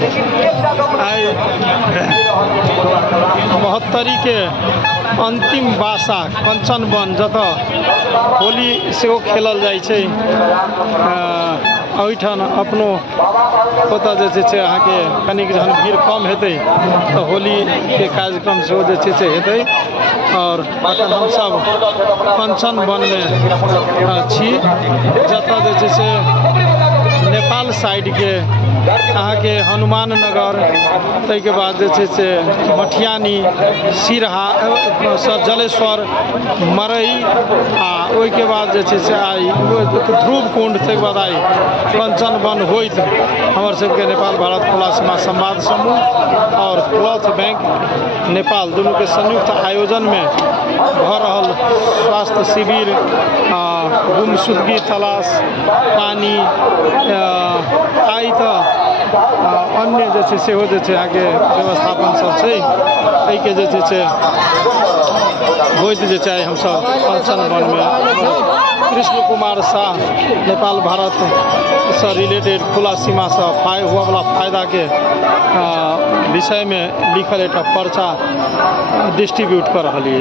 आई 72 के अंतिम बासा कंचन वन जतऽ होली सेहो खेलल जाइ छै ओहिठाम अपनो ओतऽ जे छै से अहाँके कनिक जहन भीड़ कम हेतै तऽ होली के कार्यक्रम सेहो जे छै से हेतै। और अखन हमसब कंचन वन में छी जतऽ जे छै से नेपाल साइड के अहाँके हनुमान नगर ताहिके बाद जे छै से मठियानी सिरहा जलेश्वर मरई आ ओहिके बाद जे छै से आई ध्रुव कुंड ताहिके बाद आई कंचन वन होइत हमर सबके नेपाल भारत खुला सीमा संवाद समूह और क्लॉथ बैंक नेपाल दुनू के संयुक्त आयोजन में भऽ रहल स्वास्थ्य शिविर गुमशुदगी तलाश पानी आई तऽ अन्य जे छै सेहो जे छै अहाँके व्यवस्थापन सब छै एहिके जे छै से होइत जे छै हमसब कंचन वन में कृष्ण कुमार शाह नेपाल भारत से रिलेटेड खुला सीमा से हुआ वाला फायदा के विषय में लिखल एक पर्चा डिस्ट्रीब्यूट कर रही है।